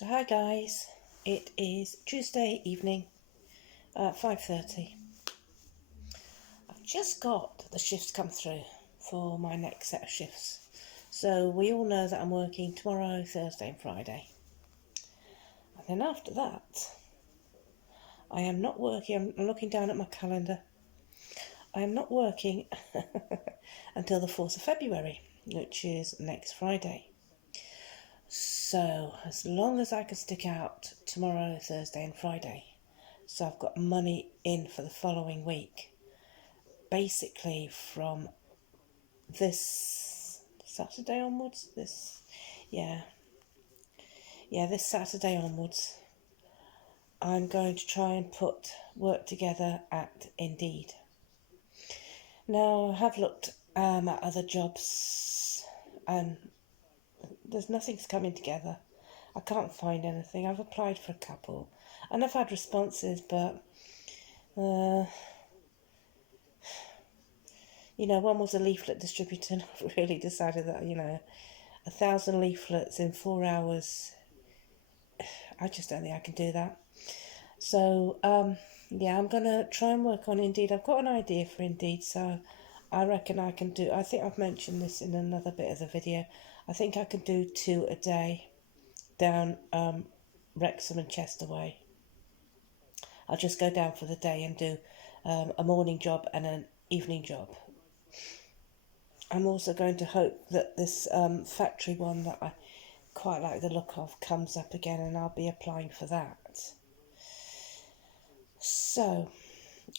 So hi guys, it is Tuesday evening at 5:30. I've just got the shifts come through for my next set of shifts. So we all know that I'm working tomorrow, Thursday and Friday. And then after that, I am not working. I'm looking down at my calendar. I am not working until the 4th of February, which is next Friday. So as long as I can stick out tomorrow, Thursday and Friday, so I've got money in for the following week, basically from this Saturday onwards, this Saturday onwards, I'm going to try and put work together at Indeed. Now, I have looked at other jobs and nothing's coming together. I can't find anything. I've applied for a couple and I've had responses, but one was a leaflet distributor, and I've really decided that 1,000 leaflets in 4 hours, I just don't think I can do that. So I'm gonna try and work on Indeed. I've got an idea for Indeed, so I reckon I can do. I think I've mentioned this in another bit of the video. I think I can do 2 a day down Wrexham and Chester way. I'll just go down for the day and do a morning job and an evening job. I'm also going to hope that this factory one that I quite like the look of comes up again, and I'll be applying for that. So,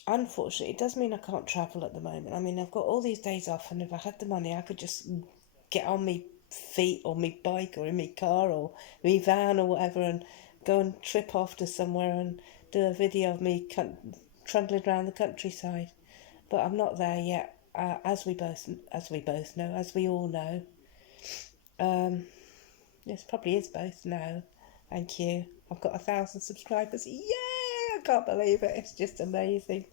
unfortunately, it does mean I can't travel at the moment. I mean, I've got all these days off, and if I had the money, I could just get on my feet or my bike or in my car or my van or whatever and go and trip off to somewhere and do a video of me trundling around the countryside. But I'm not there yet, as we all know. This probably is both now. Thank you. I've got 1,000 subscribers. Yay! I can't believe it. It's just amazing.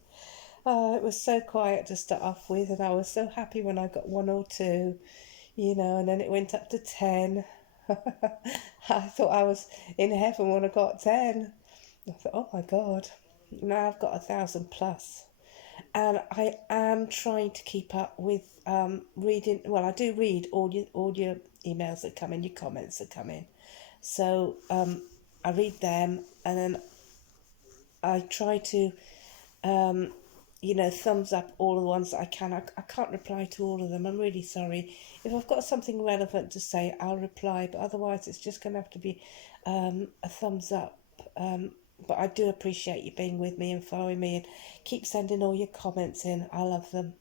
It was so quiet to start off with, and I was so happy when I got 1 or 2, and then it went up to 10. I thought I was in heaven when I got 10. I thought, oh my God. Now I've got 1,000 plus. And I am trying to keep up with reading. Well, I do read all your emails that come in, your comments that come in. So I read them, and then I try to, thumbs up all the ones that I can. I can't reply to all of them. I'm really sorry. If I've got something relevant to say, I'll reply. But otherwise, it's just going to have to be a thumbs up. But I do appreciate you being with me and following me, and keep sending all your comments in. I love them.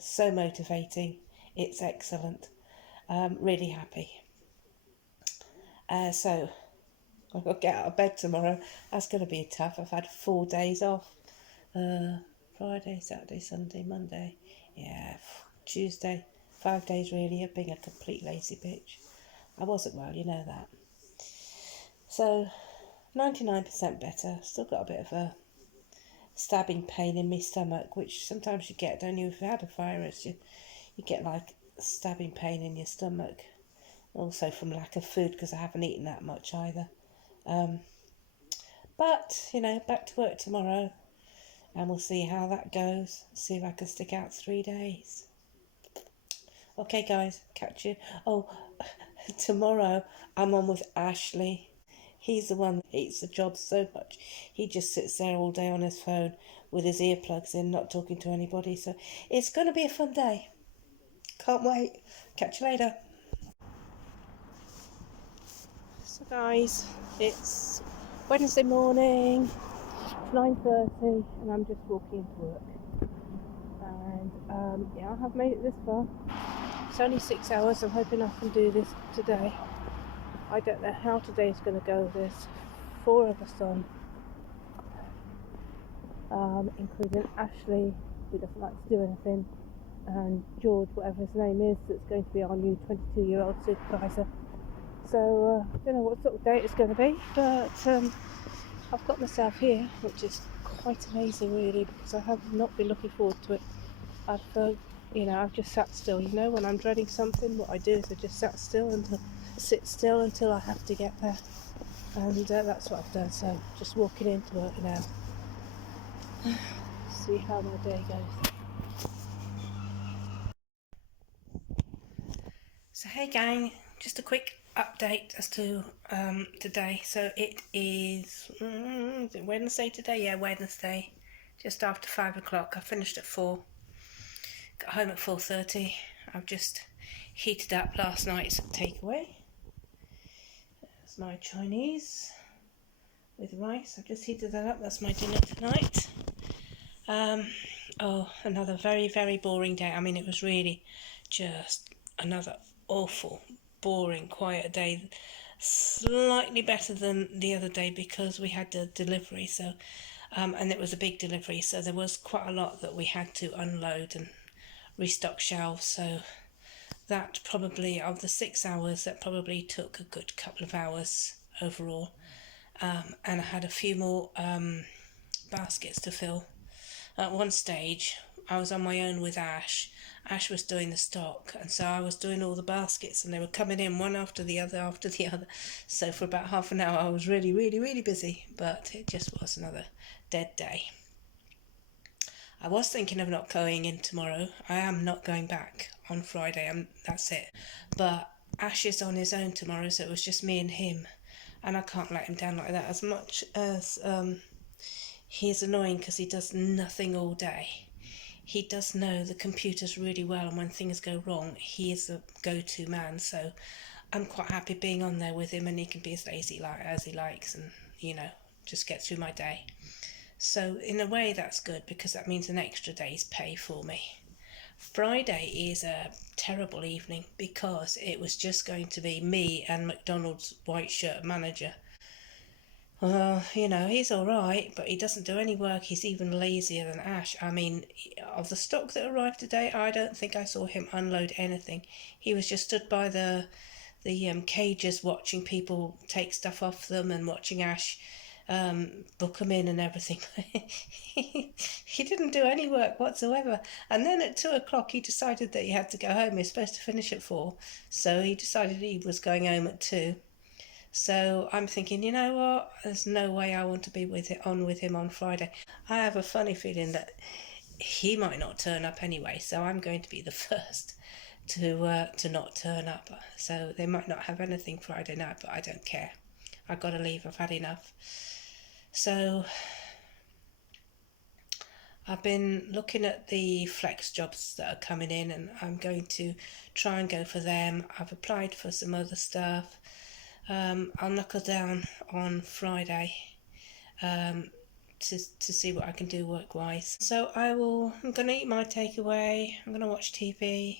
So motivating. It's excellent. Really happy. So I'll get out of bed tomorrow. That's going to be tough. I've had 4 days off. Friday, Saturday, Sunday, Monday. Yeah, Tuesday. 5 days really of being a complete lazy bitch. I wasn't well, you know that. So 99% better. Still got a bit of a stabbing pain in my stomach, which sometimes you get, don't you? If you had a virus, you get like stabbing pain in your stomach. Also from lack of food, because I haven't eaten that much either. But, back to work tomorrow, and we'll see how that goes. See if I can stick out 3 days. Okay, guys, catch you. Oh, tomorrow I'm on with Ashley. He's the one that hates the job so much. He just sits there all day on his phone with his earplugs in, not talking to anybody. So it's going to be a fun day. Can't wait. Catch you later. So guys, it's Wednesday morning, 9:30, and I'm just walking to work. And I have made it this far. It's only 6 hours. I'm hoping I can do this today. I don't know how today's going to go. There's 4 of us on, including Ashley, who doesn't like to do anything, and George, whatever his name is, that's going to be our new 22-year-old supervisor. So I don't know what sort of day it's going to be, but I've got myself here, which is quite amazing really, because I have not been looking forward to it. I've just sat still. When I'm dreading something, what I do is I just sat still and sit still until I have to get there, and that's what I've done. So just walking into work now, see how my day goes. So hey gang, just a quick update as to today. So it is Wednesday today? Yeah, Wednesday, just after 5 o'clock. I finished at 4, got home at 4:30. I've just heated up last night's takeaway. That's my Chinese with rice. I've just heated that up. That's my dinner tonight. Another very, very boring day. I mean, it was really just another awful, boring, quiet day. Slightly better than the other day because we had the delivery, so and it was a big delivery, so there was quite a lot that we had to unload and restock shelves. So that probably, of the 6 hours, that probably took a good couple of hours overall. And I had a few more baskets to fill. At one stage, I was on my own with Ash. Ash was doing the stock, and so I was doing all the baskets, and they were coming in one after the other after the other. So for about half an hour, I was really, really, really busy, but it just was another dead day. I was thinking of not going in tomorrow. I am not going back on Friday. That's it. But Ash is on his own tomorrow, so it was just me and him, and I can't let him down like that. As much as he's annoying because he does nothing all day, he does know the computers really well, and when things go wrong, he is the go-to man. So I'm quite happy being on there with him, and he can be as lazy as he likes, and just get through my day. So in a way that's good, because that means an extra day's pay for me. Friday is a terrible evening because it was just going to be me and McDonald's white shirt manager. He's all right, but he doesn't do any work. He's even lazier than Ash. I mean, of the stock that arrived today, I don't think I saw him unload anything. He was just stood by the cages watching people take stuff off them and watching Ash book them in and everything. He didn't do any work whatsoever. And then at 2 o'clock, he decided that he had to go home. He was supposed to finish at 4, so he decided he was going home at 2. So I'm thinking, you know what? There's no way I want to be with him on Friday. I have a funny feeling that he might not turn up anyway. So I'm going to be the first to not turn up. So they might not have anything Friday night, but I don't care. I've got to leave. I've had enough. So I've been looking at the flex jobs that are coming in, and I'm going to try and go for them. I've applied for some other stuff. I'll knuckle down on Friday to see what I can do work-wise. So I'm going to eat my takeaway, I'm going to watch TV,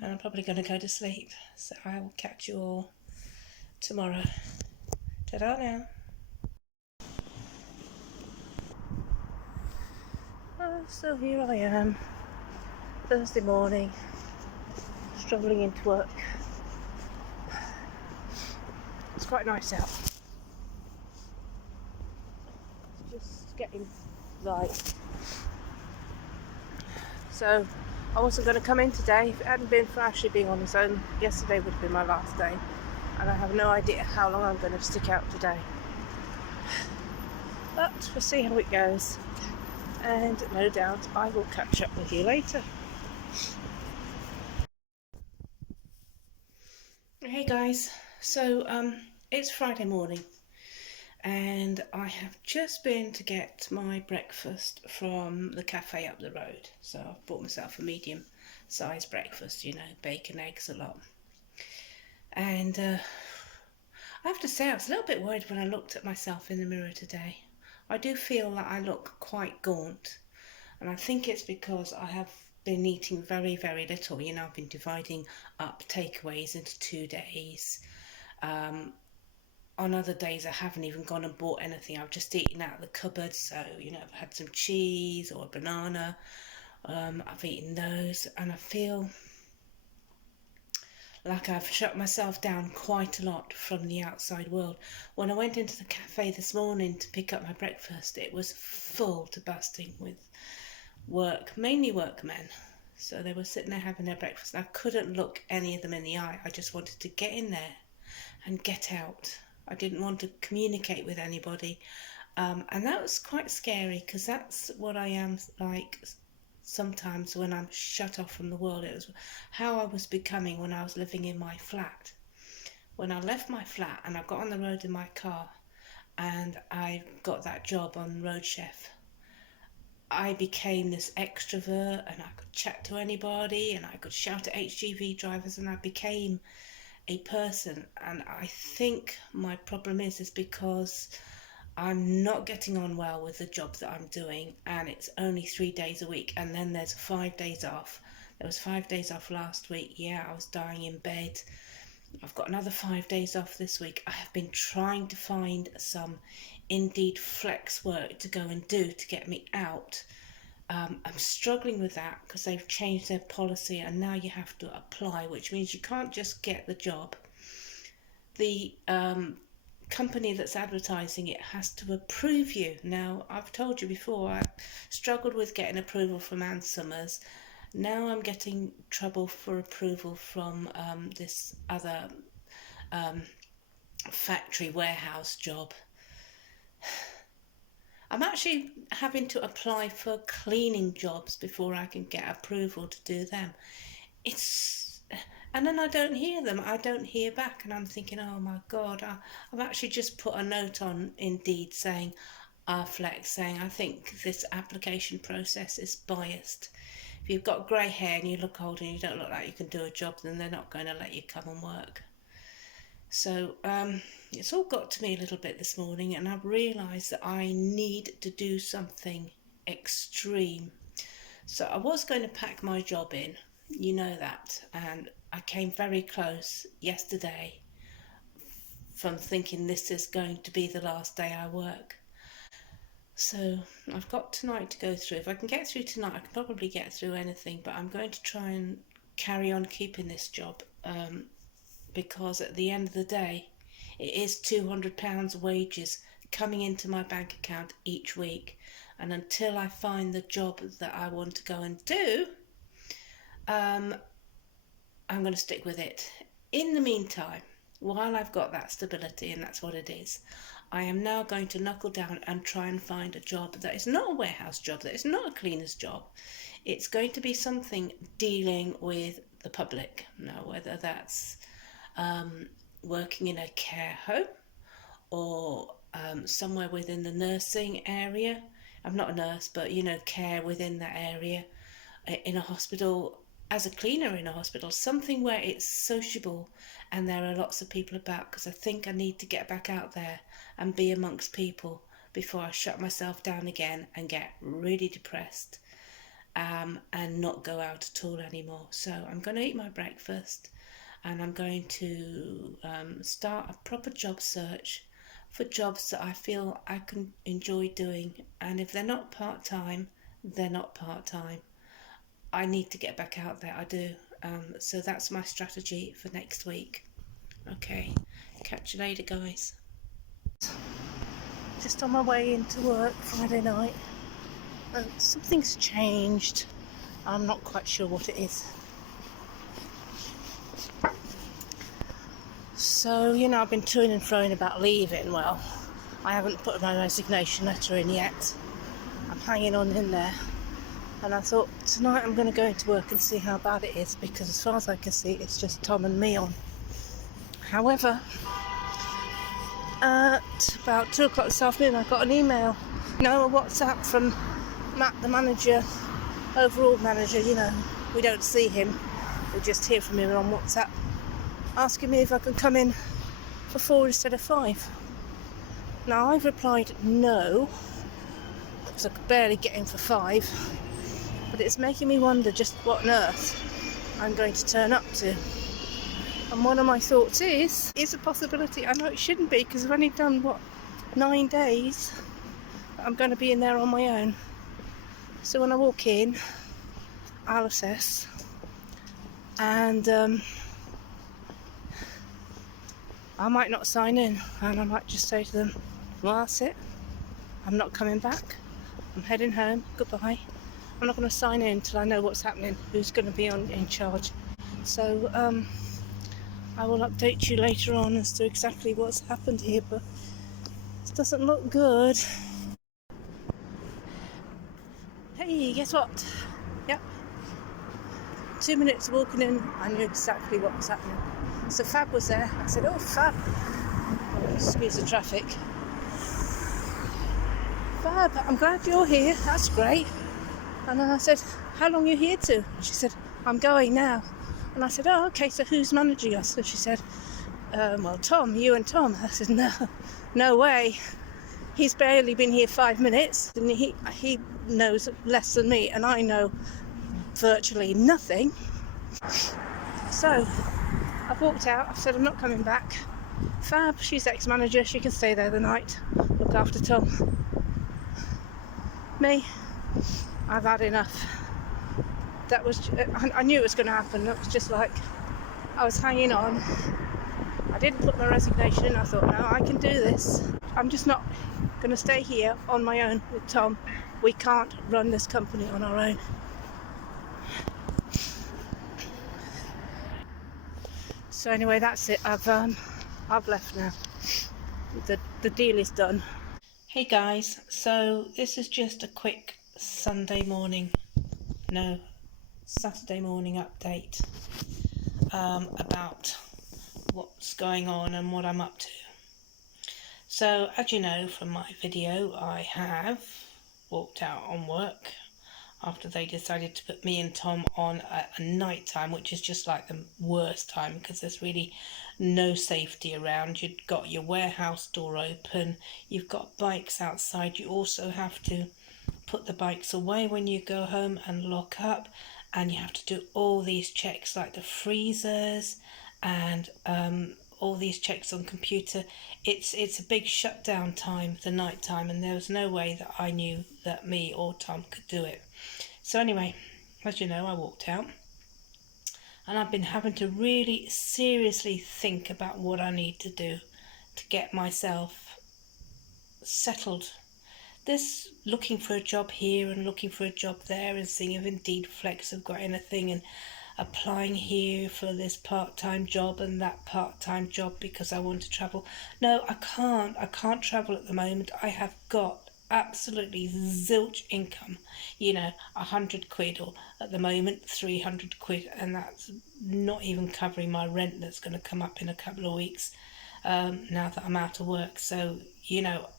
and I'm probably going to go to sleep. So I will catch you all tomorrow. Ta-da now. So here I am, Thursday morning, struggling into work. It's quite nice out. It's just getting light. So I wasn't going to come in today if it hadn't been for Ashley being on his own. Yesterday would have been my last day, and I have no idea how long I'm going to stick out today. But we'll see how it goes, and no doubt I will catch up with you later. Hey guys, so it's Friday morning, and I have just been to get my breakfast from the cafe up the road. So I've bought myself a medium sized breakfast, bacon, eggs, a lot. And I have to say, I was a little bit worried when I looked at myself in the mirror today. I do feel that I look quite gaunt, and I think it's because I have been eating very, very little. I've been dividing up takeaways into 2 days. On other days I haven't even gone and bought anything. I've just eaten out of the cupboard. So I've had some cheese or a banana. I've eaten those, and I feel like I've shut myself down quite a lot from the outside world. When I went into the cafe this morning to pick up my breakfast, it was full to busting with work, mainly workmen. So they were sitting there having their breakfast. I couldn't look any of them in the eye. I just wanted to get in there and get out. I didn't want to communicate with anybody. And that was quite scary, because that's what I am like sometimes when I'm shut off from the world. It was how I was becoming when I was living in my flat. When I left my flat and I got on the road in my car and I got that job on Road Chef, I became this extrovert, and I could chat to anybody and I could shout at HGV drivers, and I became a person. And I think my problem is because I'm not getting on well with the job that I'm doing, and it's only 3 days a week, and then there's 5 days off. There was 5 days off last week. Yeah, I was dying in bed. I've got another 5 days off this week. I have been trying to find some Indeed flex work to go and do to get me out. I'm struggling with that because they've changed their policy, and now you have to apply, which means you can't just get the job. The company that's advertising it has to approve you. Now, I've told you before, I struggled with getting approval from Ann Summers. Now I'm getting trouble for approval from this other factory warehouse job. I'm actually having to apply for cleaning jobs before I can get approval to do them. And then I don't hear them. I don't hear back, and I'm thinking, oh my God, I've actually just put a note on Indeed saying, Flex, saying I think this application process is biased. If you've got grey hair and you look old and you don't look like you can do a job, then they're not going to let you come and work. So it's all got to me a little bit this morning, and I've realised that I need to do something extreme. So I was going to pack my job in, you know that, and I came very close yesterday from thinking this is going to be the last day I work. So I've got tonight to go through. If I can get through tonight, I can probably get through anything, but I'm going to try and carry on keeping this job, because at the end of the day, it is £200 wages coming into my bank account each week. And until I find the job that I want to go and do, I'm going to stick with it. In the meantime, while I've got that stability, and that's what it is, I am now going to knuckle down and try and find a job that is not a warehouse job, that is not a cleaner's job. It's going to be something dealing with the public. Now, whether that's working in a care home or somewhere within the nursing area. I'm not a nurse, but care within that area, in a hospital, as a cleaner in a hospital, something where it's sociable and there are lots of people about, because I think I need to get back out there and be amongst people before I shut myself down again and get really depressed, and not go out at all anymore. So I'm going to eat my breakfast, and I'm going to start a proper job search for jobs that I feel I can enjoy doing. And if they're not part-time, they're not part-time. I need to get back out there, I do. So that's my strategy for next week. Okay, catch you later, guys. Just on my way into work Friday night, and something's changed. I'm not quite sure what it is. So, I've been toing and froing about leaving. Well, I haven't put my resignation letter in yet. I'm hanging on in there. And I thought, tonight I'm going to go into work and see how bad it is, because as far as I can see, it's just Tom and me on. However, at about 2 o'clock this afternoon, I got an email, a WhatsApp from Matt, the manager, overall manager. We don't see him, we just hear from him on WhatsApp, asking me if I can come in for 4 instead of 5. Now, I've replied no, because I could barely get in for 5, but it's making me wonder just what on earth I'm going to turn up to. And one of my thoughts is a possibility. I know it shouldn't be, because I've only done 9 days. I'm going to be in there on my own. So when I walk in, I'll assess, and I might not sign in, and I might just say to them, well, that's it, I'm not coming back, I'm heading home, goodbye. I'm not going to sign in until I know what's happening, who's going to be in charge. So I will update you later on as to exactly what's happened here, but it doesn't look good. Hey, guess what? Yep, 2 minutes walking in, I knew exactly what was happening. So Fab was there. I said, oh, Fab. Oh, excuse the traffic. Fab, I'm glad you're here. That's great. And then I said, how long are you here to? And she said, I'm going now. And I said, oh, okay, so who's managing us? And she said, well, Tom, you and Tom. I said, no way. He's barely been here 5 minutes, and he knows less than me, and I know virtually nothing. So I've walked out. I've said I'm not coming back. Fab, she's ex-manager. She can stay there the night, look after Tom. Me, I've had enough. That was, I knew it was going to happen. It was just like I was hanging on. I didn't put my resignation in. I thought, no, I can do this. I'm just not going to stay here on my own with Tom. We can't run this company on our own. So anyway, that's it. I've left now. The deal is done. Hey guys, so this is just a quick Saturday morning update about what's going on and what I'm up to. So as you know from my video, I have walked out on work after they decided to put me and Tom on a night time, which is just like the worst time because there's really no safety around. You've got your warehouse door open, you've got bikes outside, you also have to put the bikes away when you go home and lock up, and you have to do all these checks like the freezers and all these checks on computer. It's a big shutdown time, the night time, and there was no way that I knew that me or Tom could do it. So anyway, as you know, I walked out, and I've been having to really seriously think about what I need to do to get myself settled. This looking for a job here and looking for a job there and seeing if Indeed Flex have got anything and applying here for this part-time job and that part-time job because I want to travel. No, I can't travel at the moment. I have got absolutely zilch income, 100 quid, or at the moment 300 quid, and that's not even covering my rent that's going to come up in a couple of weeks now that I'm out of work. So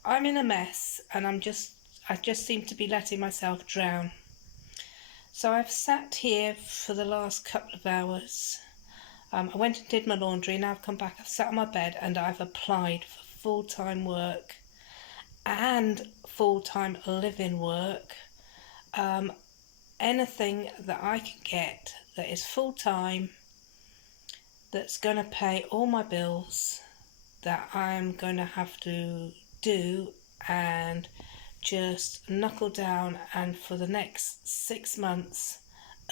I'm in a mess, and I just seem to be letting myself drown. So I've sat here for the last couple of hours. I went and did my laundry, and now I've come back, I've sat on my bed, and I've applied for full-time work and full-time live-in work. Anything that I can get that is full-time, that's going to pay all my bills, that I'm going to have to do and just knuckle down and for the next 6 months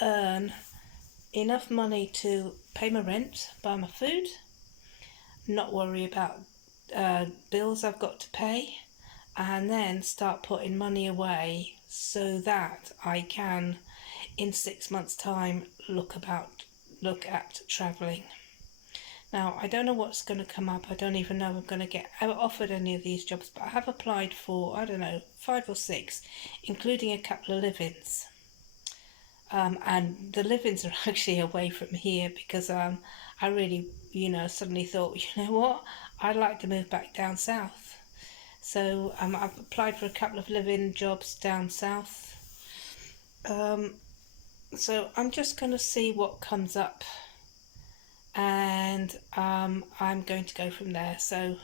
earn enough money to pay my rent, buy my food, not worry about bills I've got to pay, and then start putting money away so that I can in 6 months time look at travelling. Now, I don't know what's going to come up. I don't even know if I'm going to get offered any of these jobs, but I have applied for, 5 or 6, including a couple of live-ins. And the live-ins are actually away from here because I really, suddenly thought, you know what, I'd like to move back down south. So I've applied for a couple of live-in jobs down south. So I'm just going to see what comes up, and I'm going to go from there. So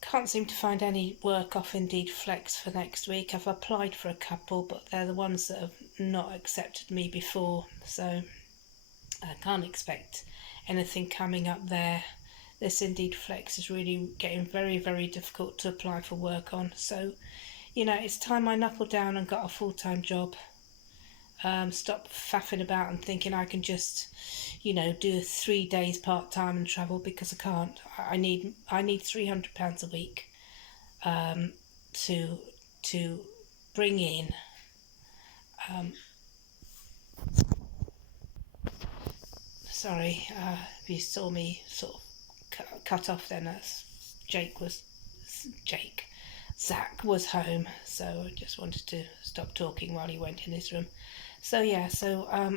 can't seem to find any work off Indeed Flex for next week. I've applied for a couple, but they're the ones that have not accepted me before, so I can't expect anything coming up there. This Indeed Flex is really getting very, very difficult to apply for work on. So, it's time I knuckle down and got a full-time job. Stop faffing about and thinking I can just, do 3 days part-time and travel, because I can't. I need £300 a week to bring in Sorry, if you saw me sort of cut off then, Jake, Zach was home, so I just wanted to stop talking while he went in his room. So yeah,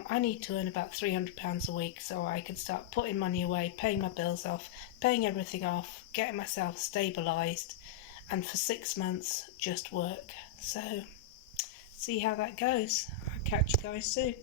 I need to earn about £300 a week so I can start putting money away, paying my bills off, paying everything off, getting myself stabilised, and for 6 months just work. So see how that goes. I'll catch you guys soon.